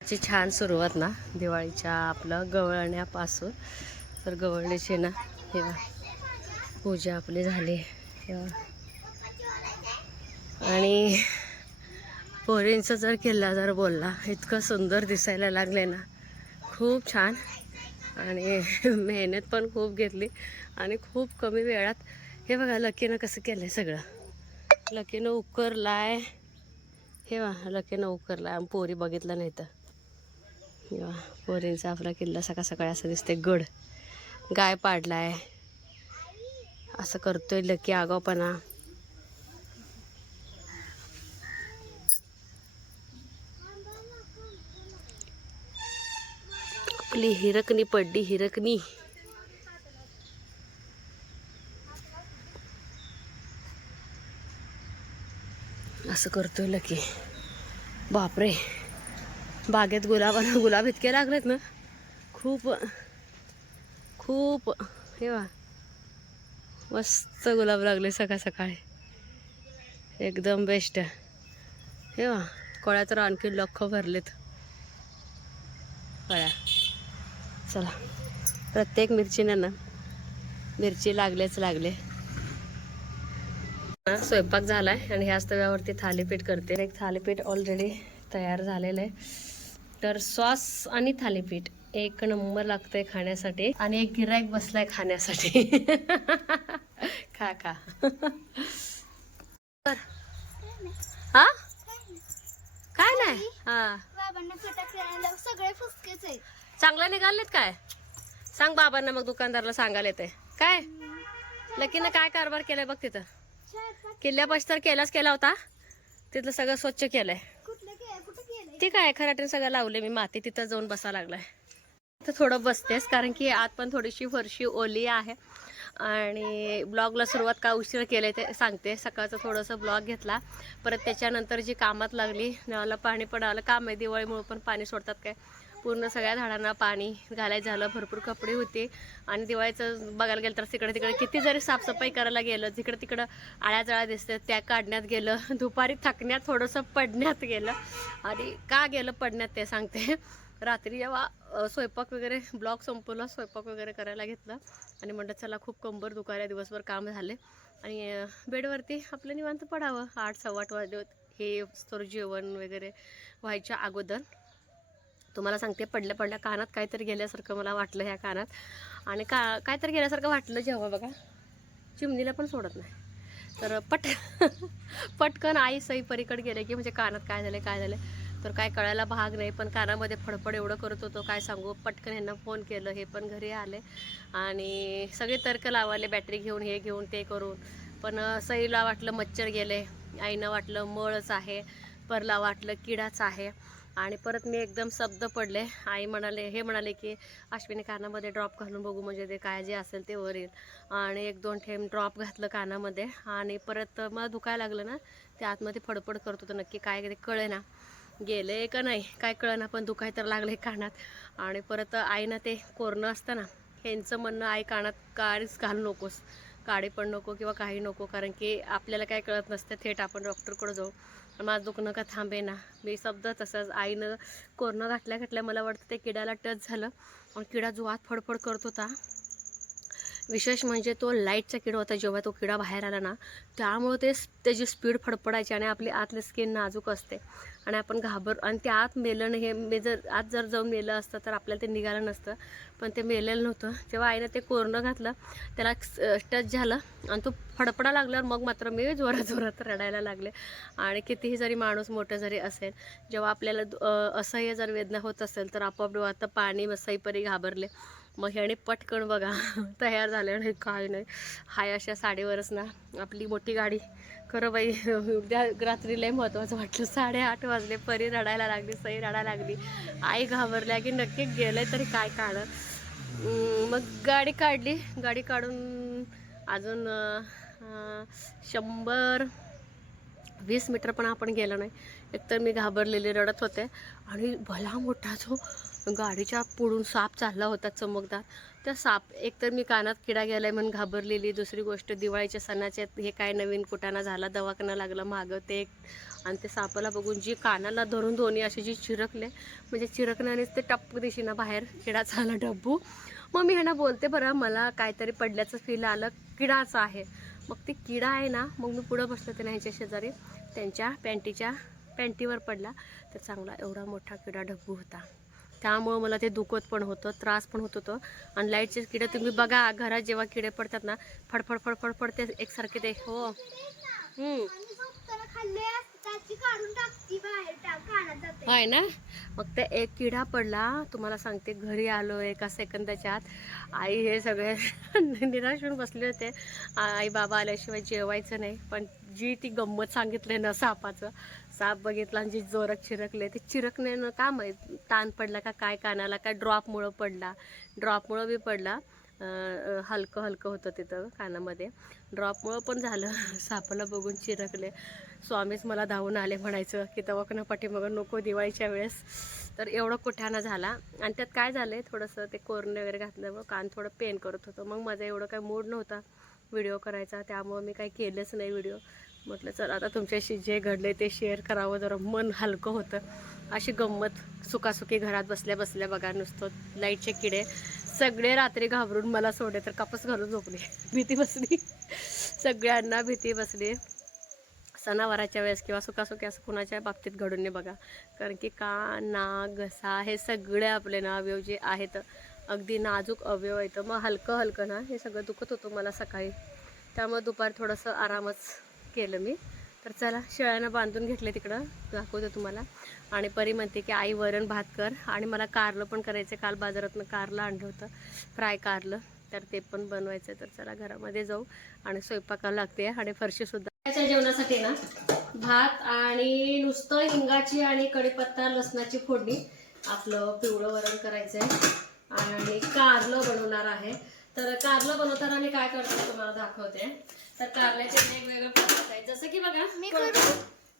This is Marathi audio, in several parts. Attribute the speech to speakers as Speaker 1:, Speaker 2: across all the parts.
Speaker 1: ची छान सुरुवात ना दिवाळीच्या आपलं गवळण्यापासून. तर गवळणीची ना हे पूजा आपली झाली. हे आणि पोरींचा जर किल्ला जर बोलला इतकं सुंदर दिसायला लागले ना. खूप छान. आणि मेहनत पण खूप घेतली. आणि खूप कमी वेळात हे बघा लकीनं कसं केलं आहे सगळं. लकीनं उकरलाय. हे बघा लकीनं उकरलाय. आणि पोरी बघितलं नाही तर. पोरींचा आपला किल्ला सकाळ सकाळी असं दिसते गड. गाय पाडलाय. असं करतोय लकी आगावपणा आपली हिरकणी पडली हिरकणी. असं करतोय लकी. बापरे. बागेत गुलाबाला गुलाब इतके लागलेत ना. खूप खूप हे वा मस्त गुलाब लागले सकाळ सकाळी. एकदम बेस्ट हे वा कळ्या तर आणखी लख भरलेत. कळ्या चला. प्रत्येक मिरचीनं ना मिरची लागलेच लागले. स्वयंपाक झाला आहे आणि ह्याच तव्यावरती थालीपीठ करते. एक थालीपीठ ऑलरेडी तयार झालेलं आहे. तर सॉस आणि थालीपीठ. एक नंबर लागतंय खाण्यासाठी. आणि एक गिरायक बसलाय खाण्यासाठी. खा खा. हा? काय नाही? हा.
Speaker 2: सगळे फुसकेच
Speaker 1: चांगलं निघालेत काय? सांग बाबांना मग दुकानदारला सांगायला येते काय? लकीनं काय कारभार केलाय बघ तिथं. किल्ल्यापाशी तर केलाच केला होता. तिथलं सगळं स्वच्छ केलंय.
Speaker 2: माहिती
Speaker 1: ते काय खराटीने सगळं लावले मी माती तिथं जाऊन बसा लागलाय. तर थोडं बसतेस कारण की आत पण थोडीशी फरशी ओली आहे. आणि ब्लॉगला सुरुवात का उशीर केले ते सांगते. सकाळचं थोडंसं ब्लॉग घेतला. परत त्याच्यानंतर जी कामात लागली नळाला पाणी पडालं काम आहे दिवाळीमुळे पण पाणी सोडतात काय. पूर्ण सगळ्या झाडांना पाणी घालायचं झालं भरपूर कपडे होते. आणि दिवाळीचं बघायला गेलं तर तिकडे तिकडे किती जरी साफसफाई करायला गेलं जिकडे तिकडं आळ्या जळा दिसतं त्या काढण्यात गेलं दुपारी थकण्यात थोडंसं पडण्यात गेलं. आणि का गेलं पडण्यात ते सांगते. रात्री जेव्हा स्वयंपाक वगैरे ब्लॉग संपवला स्वयंपाक वगैरे करायला घेतलं. आणि म्हणलं चला खूप कंबर दुखायला दिवसभर काम झाले. आणि बेडवरती आपलं निवांत पडावं. आठ सव्वा आठ वाजले हे थोडं जेवण वगैरे व्हायच्या अगोदर. तुम्हाला सांगते पडल्या पडल्या कानात काहीतरी गेल्यासारखं मला वाटलं ह्या कानात. आणि का काहीतरी गेल्यासारखं वाटलं जेव्हा बघा चिमणीला पण सोडत नाही. तर पट पटकन आई सई परीकडे गेले की म्हणजे कानात काय झालं काय झालं तर काय कळायला भाग नाही पण कानामध्ये फडफड एवढं करत होतो काय सांगू. पटकन ह्यांना फोन केलं हे पण घरी आले. आणि सगळे तर्क लावाले बॅटरी घेऊन हे घेऊन ते करून. पण सईला वाटलं मच्छर गेले. आईनं वाटलं मळच आहे परला वाटलं किडाच आहे. आणि परत मी एकदम शब्द पडले. आई म्हणाले हे म्हणाले की अश्विनी कानामध्ये ड्रॉप घालून बघू म्हणजे ते काय जे असेल ते वर येईल आणि एक दोन ठेम ड्रॉप घातलं कानामध्ये. आणि परत मला दुखायला लागलं ना ते आतमध्ये फडफड करत होतं. नक्की काय ते कळे ना गेले का नाही? काय कळेना पण दुखाय तर लागले कानात. आणि परत आईनं ते कोरणं असतं ना ह्यांचं म्हणणं आई कानात काळीच घालू नकोस. काढे पण नको किंवा काही नको कारण की आपल्याला काय कळत नसतं थेट आपण डॉक्टरकडे जाऊ. माझं दुखणं का थांबे ना. मी शब्द तसंच आईनं कोरणं घातल्या घातल्या मला वाटतं ते किड्याला टच झालं. आणि किडा जो आत फडफड करत होता. विशेष म्हणजे तो लाईटचा किडा होता जेव्हा तो किडा बाहेर आला ना त्यामुळे ते त्याची स्पीड फडफडायची आणि आपली आतली स्किन नाजूक असते. आणि आपण घाबर आणि ते आत मेलं हे मे जर आत जर जाऊन मेलं असतं तर आपल्याला ते निघालं नसतं. पण ते मेलेलं नव्हतं. जेव्हा आईनं ते कोरणं घातलं त्याला टच झालं आणि तो फडफडा लागल्यावर मग मात्र मी जोरात जोरात रडायला लागले. आणि कितीही जरी माणूस मोठं जरी असेल जेव्हा आपल्याला असह्य जर वेदना होत असेल तर आपोआप डोळ्यात पाणी सईपरी घाबरले. मग ह्याने पटकन बघा. तयार झालं नाही काय नाही. हाय अशा साडेवरच ना आपली मोठी गाडी. खरं बाई उद्या रात्री लय महत्त्वाचं वाटलं. साडेआठ वाजले परी रडायला लागली सई रडायला लागली. आई घाबरल्या की नक्की गेलं तरी काय काढं मग गाडी काढली. गाडी काढून अजून शंभर वीस मीटर पण आपण गेलो नाही. एकतर मी घाबरलेली रडत होते. आणि भला मोठा जो गाडीच्या पुढून साप चालला होता चमकदार. त्या साप एकतर मी कानात किडा गेला आहे म्हणून घाबरलेली दुसरी गोष्ट दिवाळीच्या सणाच्या हे काय नवीन कुटाणा झाला दवाखाना लागला मागं ते आणि ते सापाला बघून जी कानाला धरून दोन्ही अशी जी चिरकले म्हणजे चिरकण्यानेच ते टप्प दिशेनं बाहेर किडाचा आला डब्बू. मग मी ह्यांना बोलते बरं मला काहीतरी पडल्याचं फील आलं किडाचं आहे. मग ते किडा आहे ना मग मी पुढं बसलं ते ह्यांच्या शेजारी. त्यांच्या पॅन्टीच्या पॅन्टीवर पडला तर चांगला एवढा मोठा किडा डब्बू होता. त्यामुळं मला ते दुखत पण होतं त्रास पण होत होतं. आणि लाईटचे किडे तुम्ही बघा घरात जेव्हा किडे पडतात ना फडफड फडफड पडते एकसारखे ते हो. आहे ना? मग ते एक किडा पडला तुम्हाला सांगते घरी आलो एका सेकंदाच्या आत. आई हे सगळे निराश होऊन बसले होते. आई बाबा आल्याशिवाय जेवायचं नाही पण जी ती गंमत सांगितली ना सापाचं साप बघितला आणि जी जोरात चिरकले ते चिरकण्यानं का माहीत ताण पडला का काय कानाला काय ड्रॉपमुळं पडला? ड्रॉपमुळं बी पडला. हलकं हलकं होतं तिथं कानामध्ये. ड्रॉपमुळं पण झालं. सापाला बघून चिरकले. स्वामीच मला धावून आले म्हणायचं की दवाखाना पाठीमागं नको दिवाळीच्या वेळेस. तर एवढं कुठ्याना झाला. आणि त्यात काय झालं आहे थोडंसं ते कोरणे वगैरे घातल्यामुळं कान थोडं पेन करत होतं. मग माझा एवढं काय मूड नव्हता व्हिडिओ करायचा. त्यामुळं मी काही केलंच नाही व्हिडिओ म्हटलं चल आता तुमच्याशी जे घडले ते शेअर करावं. जरा मन हलकं होतं. अशी गंमत सुखासुखी घरात बसल्या बसल्या बघा नुसतं लाईटचे किडे. सगळे रात्री घाबरून मला सोडे तर कापस घालून झोपले. भीती बसली. सगळ्यांना भीती बसली. सणावाराच्या वेळेस किंवा सुखासुखी असं कुणाच्या बाबतीत घडून नाही बघा. कारण की का ना घसा हे सगळे आपले ना अवयव जे आहेत. अगदी नाजूक अवयव आहेत. मग हलकं हलकं ना हे सगळं दुखत होतं मला सकाळी. त्यामुळे दुपारी थोडंसं आरामच केलं मी. तर चला शेळ्यानं बांधून घेतलं तिकडं. दाखवते तुम्हाला. आणि परी म्हणते की आई वरण भात कर. आणि मला कारलं पण करायचं काल बाजारातनं कारलं आणलं होतं. फ्राय कारलं. तर ते पण बनवायचं तर चला घरामध्ये जाऊ. आणि स्वयंपाकाला लागते. आणि फरशीसुद्धा त्याच्या जेवणासाठी ना भात आणि नुसतं हिंगाची आणि कढीपत्ता लसणाची फोडणी आपलं पिवळं वरण करायचं आहे आणि कारलं बनवणार आहे. तर कारलं बनवताना मी काय करते तुम्हाला दाखवते. तर कारल्याचे वेगवेगळे पदार्थ आहेत. जसं की बघा
Speaker 2: मी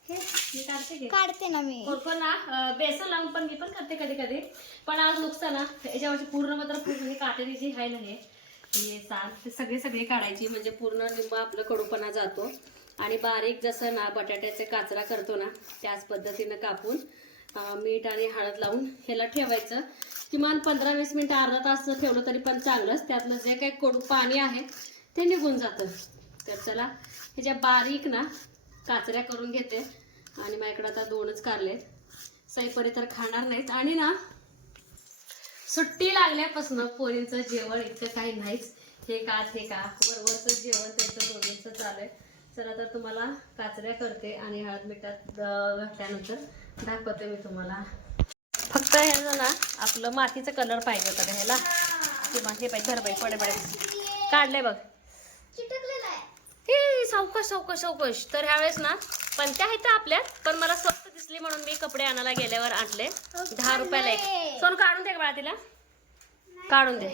Speaker 1: मी काढते की?
Speaker 2: काढते ना मी.
Speaker 1: कोण कोण ना अं, बेसन लावून पण मी पण करते कधी कधी. पण आज नुकसान ना याच्यावरची पूर्ण मात्र पूर्ण ही काटेरी जी आहे ना हे साल ते सगळे सगळे काढायची. म्हणजे पूर्ण निंबा आपलं कडूपणा जातो. आणि बारीक जसं ना बटाट्याचे काचरा करतो ना त्याच पद्धतीनं कापून मीठ आणि हळद लावून ह्याला ठेवायचं. किमान पंधरा वीस मिनटं अर्धा तास ठेवलं तरी पण चांगलंच. त्यातलं जे काही कडू पाणी आहे ते निघून जातं. तर चला ह्याच्या बारीक ना काचऱ्या करून घेते. आणि माझ्याकडे आता दोनच कारले सईपरी तर खाणार नाहीत. आणि ना सुट्टी लागल्यापासून पोरींचं जेवण इतकं काही नाहीच. हे का ते का? बरोबरचं जेवण त्यांचं दोघींचं चालू आहे. चला तर तुम्हाला काचऱ्या करते आणि हळद मिठात घातल्यानंतर दाखवते मी तुम्हाला. फक्त ह्याचं ना आपलं मातीचं कलर पाहिजे होता का ह्याला? किंवा हे पाहिजे धर बाई पडे पडे. काढले बघ.
Speaker 2: चिटकलेला आहे.
Speaker 1: हे सावकाश सावकाश सावकाश. तर ह्यावेळेस ना पंत्या आहेत आपल्यात पण मला स्वस्त दिसली म्हणून मी कपडे आणायला गेल्यावर आणले. दहा रुपयाला एक. सोन काढून दे का बाळा तिला. काढून दे.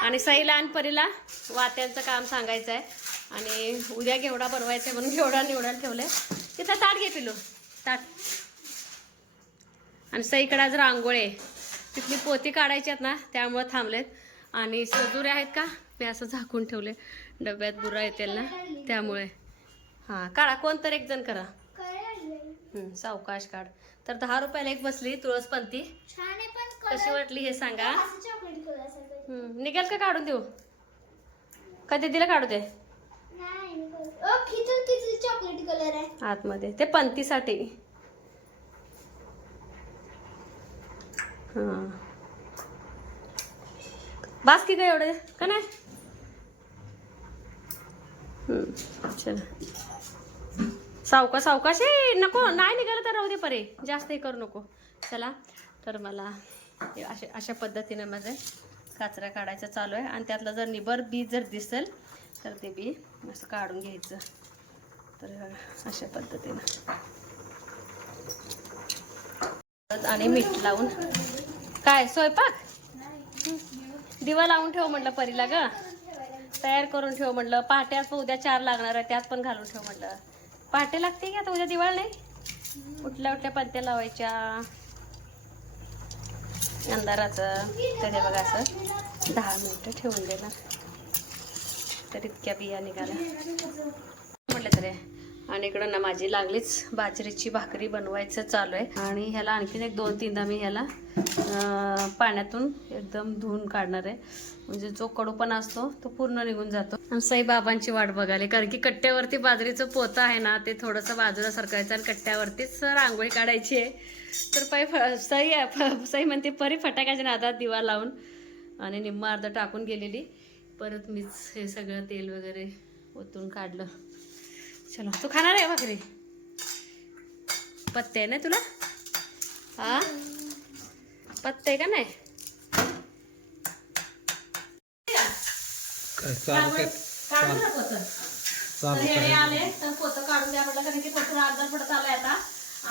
Speaker 1: आणि सईला आणि परीला वात्यांचं काम सांगायचं आहे आणि उद्या घेवडा बनवायचा आहे म्हणून घेवडा निवडायला ठेवलंय. तिथं ताट घे पिलो. ताट. आणि सईकडे आज रांगोळी तिथली पोती काढायची आहेत ना त्यामुळे थांबलेत. आणि सजुरे आहेत का? मी असं झाकून ठेवले. डब्यात बुरा येतील ना त्यामुळे. हां काढा कोण तर एक जण करा. सावकाश काढ. तर दहा रुपयाला एक बसली
Speaker 2: पण
Speaker 1: कशी वाटली हे सांगा? निघेल का काढून देऊ? का दीदीला काढू दे?
Speaker 2: चॉकलेट कलर आहे.
Speaker 1: आतमध्ये. ते पंतीसाठी. हां बास की काय एवढे? का नाही? हं, चला. सावका सावकाश नको. नाही निघालं तर राहू दे परे. जास्त हे करू नको. चला. तर मला अशा अशा पद्धतीने माझं काचरा काढायचं चालू आहे. आणि त्यातलं जर निबर बी जर दिसेल तर ते बी असं काढून घ्यायचं. तर अशा पद्धतीनं. आणि मीठ लावून काय स्वयंपाक? दिवा लावून ठेव म्हटलं परीला ग. तयार करून ठेव म्हटलं. पहाट्यात उद्या चार लागणार आहे त्यात पण घालून ठेव म्हटलं. पहाटे लागते की आता उद्या दिवाळ नाही? कुठल्या उठल्या पत्त्या लावायच्या. अंधाराचं. तरी बघा असं दहा मिनटं ठेवून देणार. तर इतक्या बिया निघाल्या. म्हटलं तरी. आणि इकडं ना माझी लागलीच बाजरीची भाकरी बनवायचं चालू आहे. आणि ह्याला आणखीन एक दोन तीनदा मी ह्याला पाण्यातून एकदम धुवून काढणार आहे. म्हणजे जो कडूपणा असतो तो पूर्ण निघून जातो. आणि साईबाबांची वाट बघायला कारण की कट्ट्यावरती बाजरीचं पोतं आहे ना ते थोडंसं बाजूला सरकायचं आणि कट्ट्यावरतीच रांगोळी काढायची आहे. तर पाय फ- सई सई म्हणते परी फटाक्याच्या नादात दिवा लावून. आणि निम्मा अर्ध टाकून गेलेली. परत मीच हे सगळं तेल वगैरे ओतून काढलं. चलो तू खाणार आहे भाकरी? पत्ते आहे ना तुला? हा? पत्ते आहे का नाही? काढून.
Speaker 3: चालू.
Speaker 1: हे
Speaker 3: कर
Speaker 1: आले तर पोतं काढून द्या म्हटलं कारण की पोतं अर्धा पडत आलाय आता.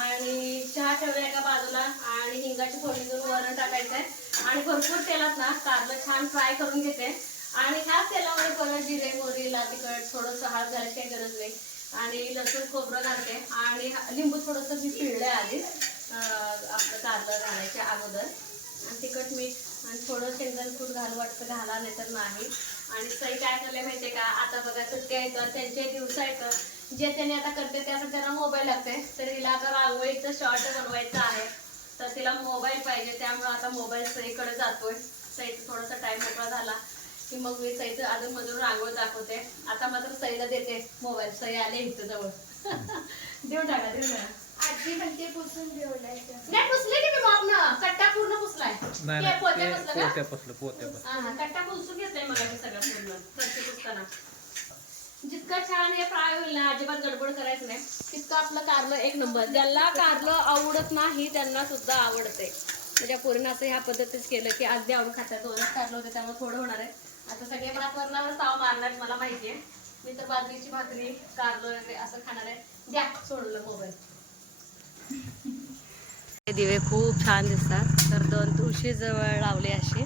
Speaker 1: आणि चहा ठेवलाय एका बाजूला आणि हिंगाची फोडणी देऊन वरण टाकायचंय. आणि भरपूर तेलात ना कारलं छान फ्राय करून घेते. आणि ह्याच तेलामध्ये परत जिरे मोहरी लाल तिखट थोडंसं हळद घालायची काही गरज नाही. आणि लसूण खोबरं घालते. आणि लिंबू थोडंसं मी पिळलंय आधी. आपलं कांदा घालायच्या अगोदर. आणि तिखट मीठ आणि थोडं शेंगदाणे फूट घालू वाटतं घाला नाही तर नाही. आणि सई काय करले माहितीये का? आता बघा सुट्ट्या येतात त्यांचे दिवस येतं जे त्यांनी आता करते त्यासाठी त्यांना मोबाईल लागते तर हिला आता रांगोळीचं शॉर्ट बनवायचं आहे. तर तिला मोबाईल पाहिजे त्यामुळे आता मोबाईल सईकडे जातोय. सईचा थोडासा टाइम मोकळा झाला. की मग मी सईचं अजून मधून रांगोळी दाखवते. आता मात्र सईला देते. मोबाईल. सई आले इथं जवळ. देऊन टाका देऊन टाका.
Speaker 2: आजी म्हणते पुसून ठेवलायचं
Speaker 1: नाही पुसले की मी मापनं कट्टा पूर्ण पुसलाय.
Speaker 3: नाही
Speaker 1: ते पोते
Speaker 3: नाही
Speaker 1: पुसलं
Speaker 3: ते
Speaker 1: का?
Speaker 3: पोत्या पसलं पोत्या पसलं.
Speaker 1: हा, हा, कट्टा पुसून घेतलाय मग सगळं पूर्ण. फरशी पुसताना. जितकं छान हे फ्राय होईल ना अजिबात गडबड करायचं नाही. तितकं आपलं कारलं एक नंबर. ज्याला कारलं आवडत नाही त्यांना सुद्धा आवडते. म्हणजे पूर्ण असं ह्या पद्धतीच केलं की अगदी आवडून खातात. दोनच कारलं होते त्यामुळे थोडं होणार आहे. आता सगळे भात वरणावर ताव मारणार मला माहिती आहे. मी तर बाजरीची भाकरी कारलं वगैरे असं खाणार आहे. द्या सोडलं मोबाईल. हे दिवे खूप छान दिसतात. तर दोन तुळशी जवळ लावले असे.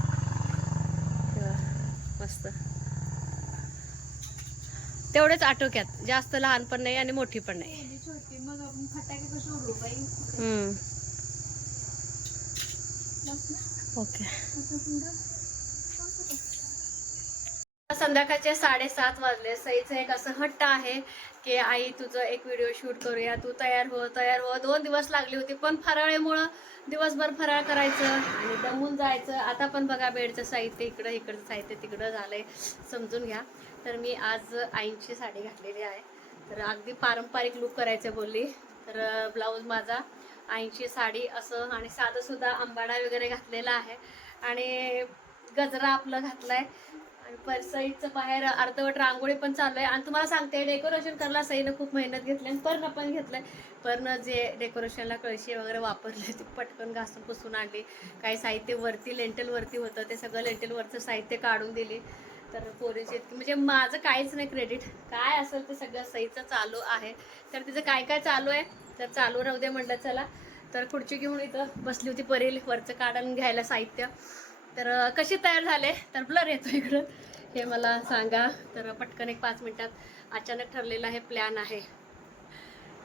Speaker 1: मस्त. तेवढेच आटोक्यात. जास्त लहान पण नाही आणि मोठी पण नाही. ओके. संध्याकाळचे साडेसात वाजले. सईचं एक असं हट्ट आहे की आई तुझं एक व्हिडिओ शूट करूया. तू तयार हो तयार हो. दोन दिवस लागली होती पण फराळीमुळं दिवसभर फराळ करायचं आणि दमून जायचं. आता पण बघा बेडचं साहित्य इकडं इकडचं साहित्य तिकडं झालंय. समजून घ्या. तर मी आज आईंची साडी घातलेली आहे. तर अगदी पारंपरिक लुक करायचं बोलली. तर ब्लाऊज माझा. आईंची साडी असं आणि साधंसुद्धा अंबाडा आंबाडा वगैरे घातलेला आहे. आणि गजरा आपलं घातलाय. आणि पर बाहेर अर्धवट रांगोळी पण चालू आहे. आणि तुम्हाला सांगते डेकोरेशन करायला सईनं खूप मेहनत घेतली आणि पर्ण पण घेतलंय. पर्ण जे डेकोरेशनला कळशी वगैरे वापरले ते पटकन घासून पुसून आणली. काही साहित्य वरती लेंटल वरती होतं. ते सगळं लेंटल वरचं साहित्य काढून दिली. तर पोरीचे म्हणजे माझं काहीच नाही क्रेडिट काय असेल ते सगळं सईचं चालू आहे. तर तिचं काय काय चालू आहे तर चालू राहू दे म्हटलं चला. तर खुर्ची घेऊन इथं बसली होती परेल वरचं काढून घ्यायला साहित्य. तर कशी तयार झाले? तर ब्लर येतो इकडं. हे मला सांगा. तर पटकन एक पाच मिनिटात अचानक ठरलेला हे प्लॅन आहे.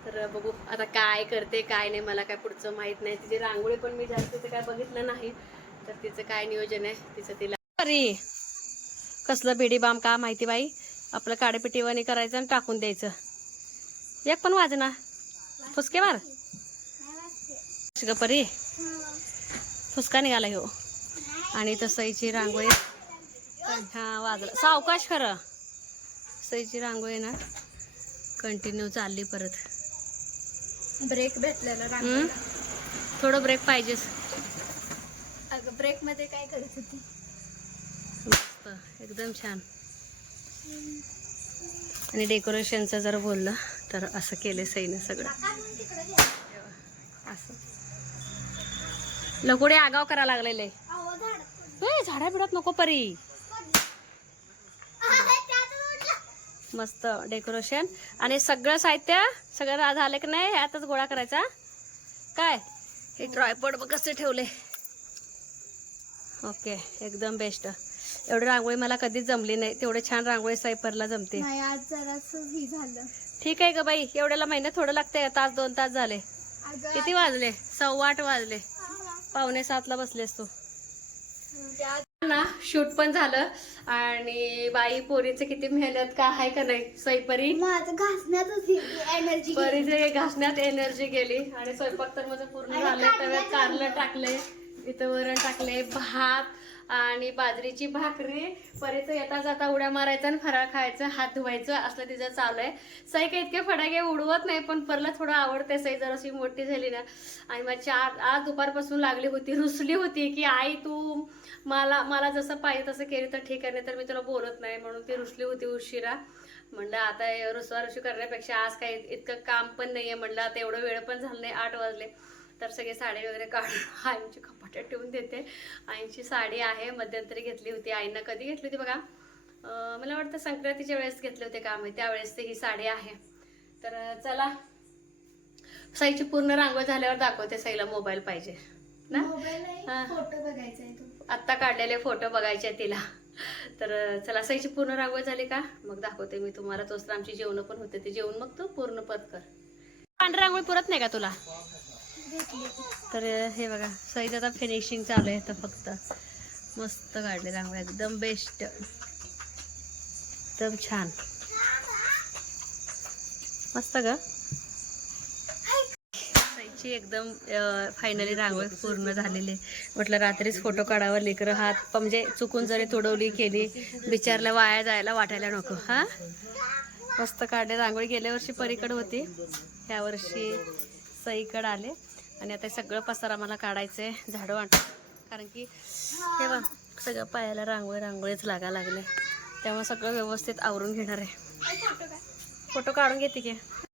Speaker 1: तर बघू आता काय करते काय नाही मला काय पुढचं माहीत नाही. तिची रांगोळी पण मी जास्त ते काय बघितलं नाही. तर तिचं काय नियोजन आहे तिचं तिला अरे! कसलं बिडी बाम का माहिती बाई? आपलं काडेपिटीवाणी करायचं आणि टाकून द्यायचं. एक पण वाजना फुसके मार गपरी फुसका निघाला ह्यो. आणि तर सईची रांगोळी. हा वाजला. सावकाश खरं. सईची रांगोळी ना कंटिन्यू चालली परत.
Speaker 2: ब्रेक भेटलेला
Speaker 1: थोडं ब्रेक पाहिजेच
Speaker 2: अगं ब्रेकमध्ये काय करत होती?
Speaker 1: मस्त. एकदम छान. आणि डेकोरेशनचं जर बोललं तर असं केलं सईनं सगळं. असं. लकोडे आगाव करा लागलेले.
Speaker 2: अहो झाड
Speaker 1: बिडत नको परी. मस्त डेकोरेशन. आणि सगळं साहित्य सगळं झालं की नाही ह्यातच गोळा करायचा? काय? हे ट्रायपॉड बघ कसे ठेवले. ओके एकदम बेस्ट एवढी रांगोळी मला कधीच जमली नाही. तेवढे छान रांगोळी सायपरला जमते. ठीक आहे ग बाई एवढ्याला महिन्यात थोडं लागतंय तास दोन तास झाले. किती वाजले? सव्वा आठ वाजले. पावणे सातला बसलेस तू. ना शूट पण झालं. आणि बाई पोरीचं किती मेहनत का आहे का नाही?
Speaker 2: एनर्जी
Speaker 1: परीचे घासण्यात एनर्जी गेली आणि स्वयंपाक तर माझं पूर्ण
Speaker 2: कारलं
Speaker 1: कारलं टाकले इथं वरण टाकले भात आणि बाजरीची भाकरी परत येता जाता उड्या मारायचा आणि फराळ खायचं हात धुवायचं असलं तिचं चालू आहे. सई काही इतके फटाके उडवत नाही पण परला थोडं आवडते सई जराशी मोठी झाली ना. आणि माझी आज आज दुपारपासून लागली होती रुसली होती की आई तू मला मला जसं पाहिजे तसं केली तर ठीक आहे नाही तर मी तुला बोलत नाही. म्हणून ती रुसली होती उशिरा. म्हणलं आता रुसवारुशी करण्यापेक्षा आज काही इतकं काम पण नाही आहे म्हणलं आता एवढं वेळ पण झालं नाही आठ वाजले. तर सगळे साडी वगैरे काढून आईची कपाट्यात ठेवून देते. आईची साडी आहे मध्यंतरी घेतली होती. आईनं कधी घेतली होती बघा? मला वाटतं संक्रांतीच्या वेळेस घेतले होते काम त्यावेळेस ते ही साडी आहे. तर चला. साईची पूर्ण रांगोळ झाल्यावर दाखवते साईला मोबाईल पाहिजे. ना.
Speaker 2: फोटो बघायचा आहे तू.
Speaker 1: आत्ता काढलेले फोटो बघायचे तिला. तर चला साईची पूर्ण रांगोळ झाली का? मग दाखवते मी तुम्हाला. तोच आमची जेवण पण होते. ते जेवण मग तू पूर्ण पत कर. पांढरी रांगोळी पुरत नाही का तुला? तर हे बघा सईद आता फिनिशिंग चालू आहे तर फक्त. मस्त काढले रांगोळी एकदम बेस्ट एकदम छान. मस्त ग. सईची एकदम फायनली रांगोळी पूर्ण झालेली म्हटलं रात्रीच फोटो काढावा लेकरं हात म्हणजे चुकून जरी तुडवली केली विचारलं वाया जायला वाटायला नको हा? मस्त काढले रांगोळी गेल्या वर्षी परीकड होती. ह्या वर्षी सईकड आले. आणि आता सगळं पसारा मला काढायचं आहे झाडं वाट कारण की हे बघ सगळं पायाला रांगोळी रांगोळीच लागा लागले. त्यामुळे सगळं व्यवस्थित आवरून घेणार आहे. फोटो काढून घेते की.